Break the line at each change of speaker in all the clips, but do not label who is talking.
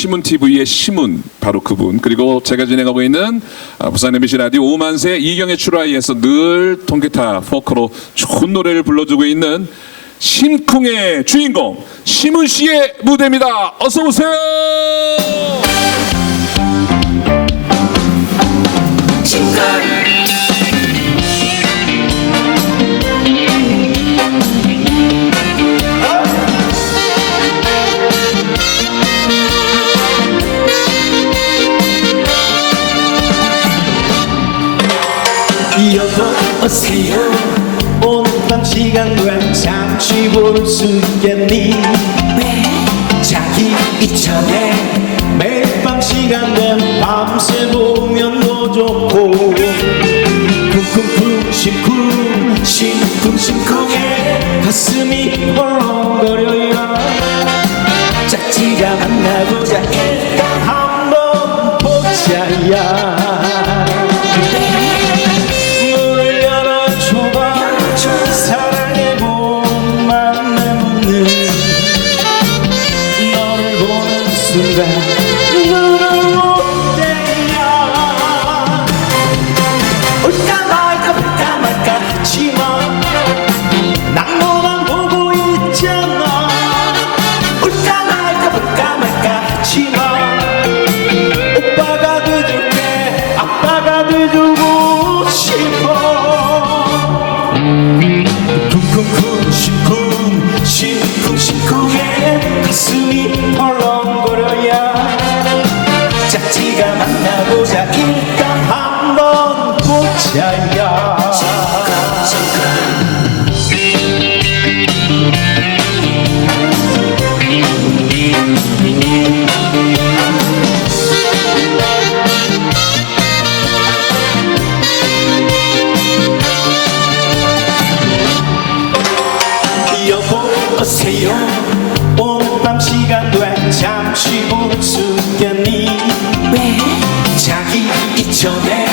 시문 TV의 시문 바로 그분 그리고 제가 진행하고 있는 아, 부산 MBC 라디오 오만세 이경의 출하이에서 늘 통기타 포크로 좋은 노래를 불러주고 있는 심쿵의 주인공 시문 씨의 무대입니다. 어서 오세요.
여보세요. 오늘 밤 시간 돼 잠시 볼 수 있겠니? 자기 이전에 매일 밤 시간 돼 밤새 보면 더 좋고. 쿵쿵쿵 심쿵 심쿵 심쿵해 가슴이 헐렁거려요 짝지가 만나보자 일단 한번 보자야 시간 돼 잠시 볼수 있겠니 자기 이전에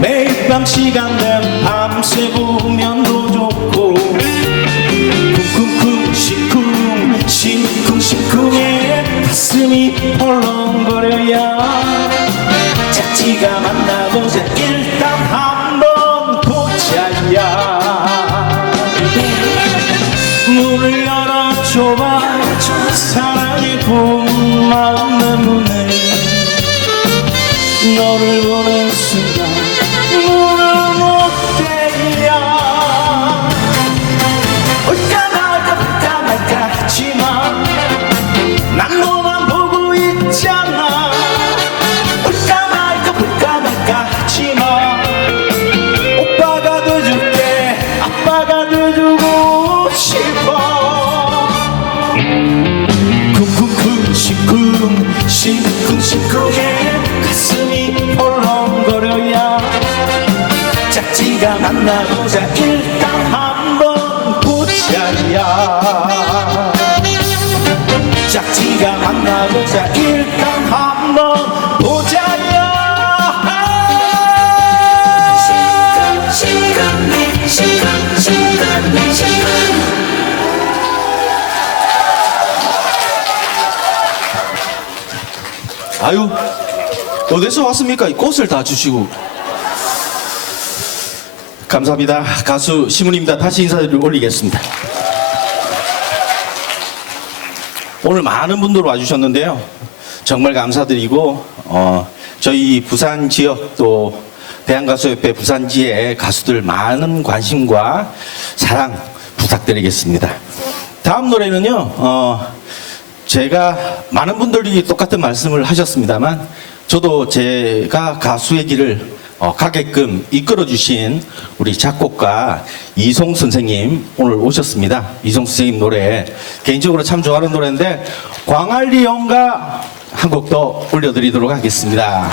매일 밤 시간 돼 밤새 보면 더 좋고. 쿵쿵쿵 심쿵 심쿵 심쿵해 가슴이 헐렁거려야. 짝지가 만나보자 일단 한번 보자야. 문을 열어줘봐 쿵쿵쿵 심쿵 심쿵 심쿵해 가슴이 헐렁거려야. 짝지가 만나보자 일단 한번 보자야. 짝지가 만나보자 일단
아유 어디서 왔습니까? 이 꽃을 다 주시고. 감사합니다. 가수 시문입니다. 다시 인사를 올리겠습니다. 오늘 많은 분들 와주셨는데요. 정말 감사드리고 어, 저희 부산 지역 또 대한가수협회 부산지의 가수들 많은 관심과 사랑 부탁드리겠습니다. 다음 노래는요 어, 제가 많은 분들이 똑같은 말씀을 하셨습니다만 저도 제가 가수의 길을 어, 가게끔 이끌어 주신 우리 작곡가 이송 선생님 오늘 오셨습니다. 이송 선생님 노래 개인적으로 참 좋아하는 노래인데 광안리 연가 한 곡 더 올려드리도록 하겠습니다.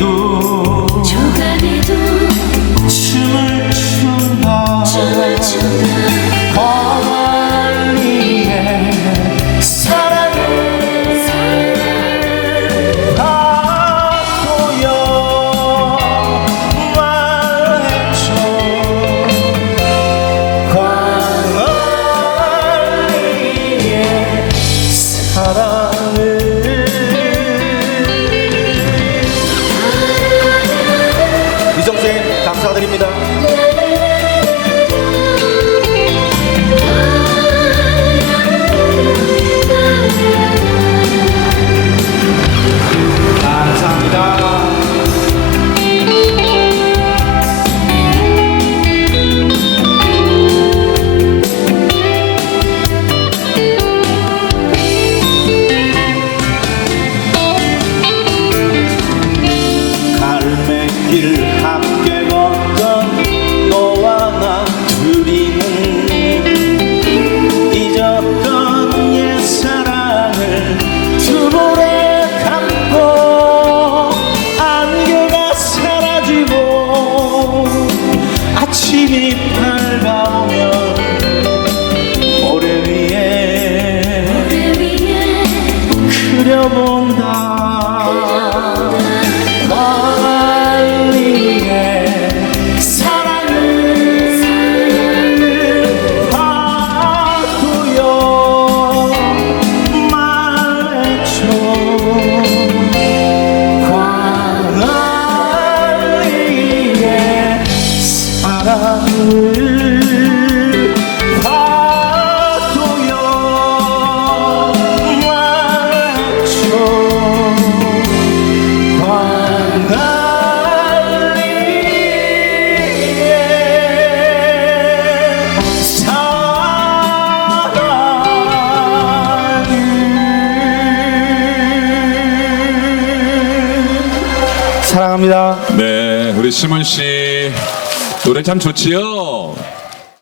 do 축하드립니다. 이 밝아오면 모래 위에 그려본다. 사랑합니다.
네, 우리 심은 씨 노래 참 좋지요.